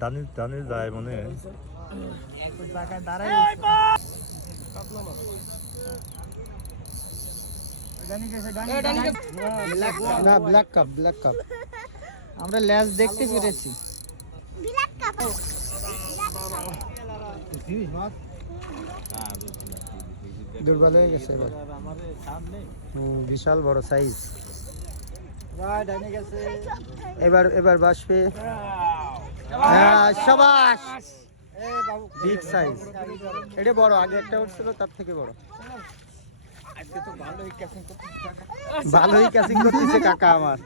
দানির যায় মনে না ব্ল্যাক কাপ আমরা ল্যাস দেখতে পেরেছি। দুর্বল হয়ে গেছে এবার। বিশাল বড় সাইজ। এবার বাসবে। শাবাশ, বিগ সাইজ। এটা বড়, আগে একটা উঠছিল তার থেকে বড়। ভালোই ক্যাচিং করতেছে কাকা আমার।